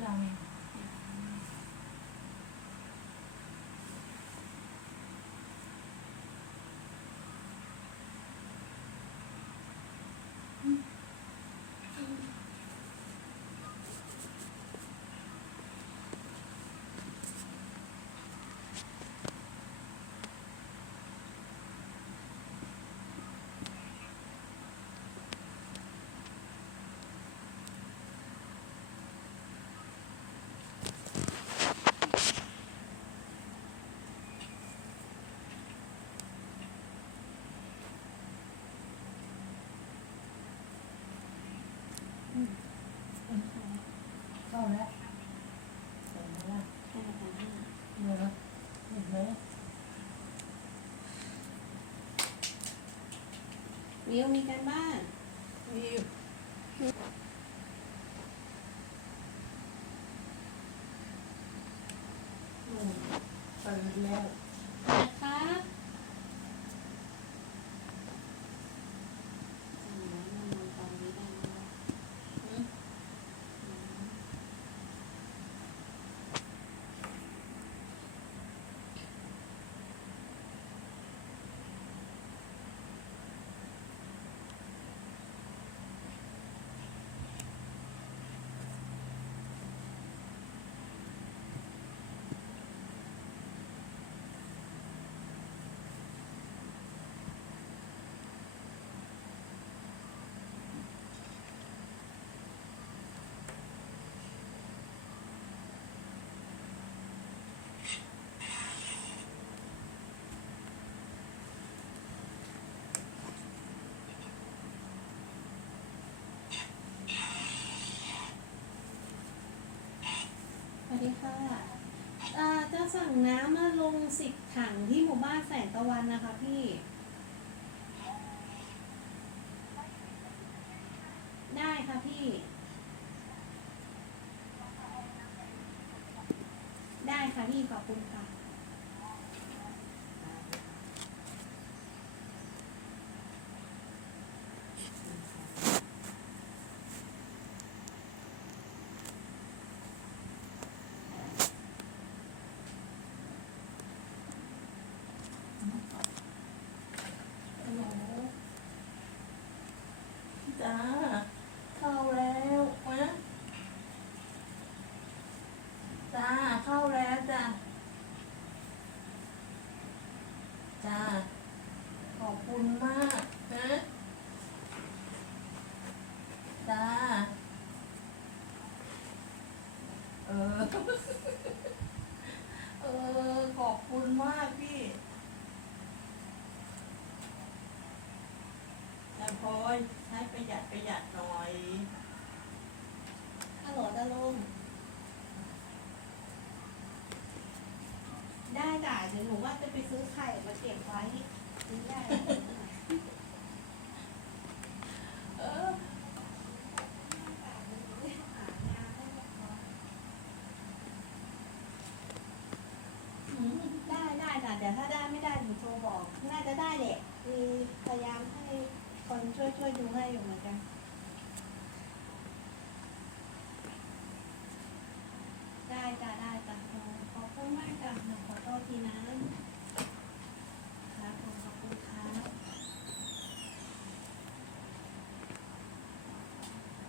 上面 แล้วเห็นไหมล่ะห้าพันห้าเนอะเห็นไหมวิวมีการบ้านวิวเปิดแล้ว นะครับอืมมันลงตอนนี้ได้ไหมวะ อืม อืม สวัสดีค่ะอ่าังน้ำมาลงสิบถังที่หมู่บ้านแสงตะวันนะคะพี่ ได้ค่ะพี่ ได้ค่ะพี่ขอบคุณค่ะ ฮัลโหลจ้าเข้าแล้ววะจ้าเข้าแล้วจ้า จ้า ขอบคุณมากนะจ้า เออ เออ ขอบคุณมากพี่แต่พอยใช้ประหยัดประหยัดหน่อยฮัลโหลตาลุงได้จ้ะเดี๋ยว หนูว่าจะไปซื้อไข่มาเก็บไว้ซื้อได้ เอออืมได้ได้จ้ะเดี๋ยวถ้าได้ไม่ได้หนูโทรบอก น่าจะได้แหละมีพยายามให้คนช่วยช่วยดูให้อยู่เหมือนกัน ได้จ้ะได้จ้ะโอ้ขอบคุณมากจ้ะหนูขอโทษทีนะครับผมขอบคุณครับ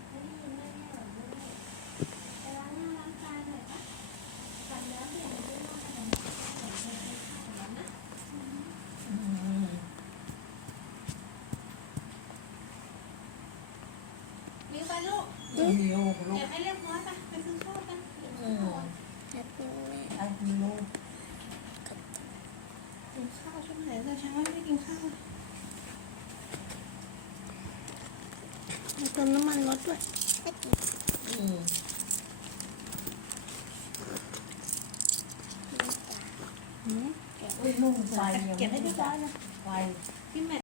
ไม่ได้ยินไม่ได้หรอกด้วยไปล้างหน้าล้างตาหน่อยปะกลับแล้วเดี๋ยวหนูไปนอนกับหนูเดี๋ยวหนูไปข้าวกับน้ำนะ อืม มิวไปลูกมิวลูกเก็บให้เรียบร้อยไปไปซื้อข้าวกันอืมไอ้มิวกินข้าวช่วงไหนแต่เช้าไม่ได้กินข้าวเติมน้ำมันรถด้วยอืมหืมอุ้ยนุ่มไฟยังเก็บให้เรียบร้อยนะไฟพี่แม่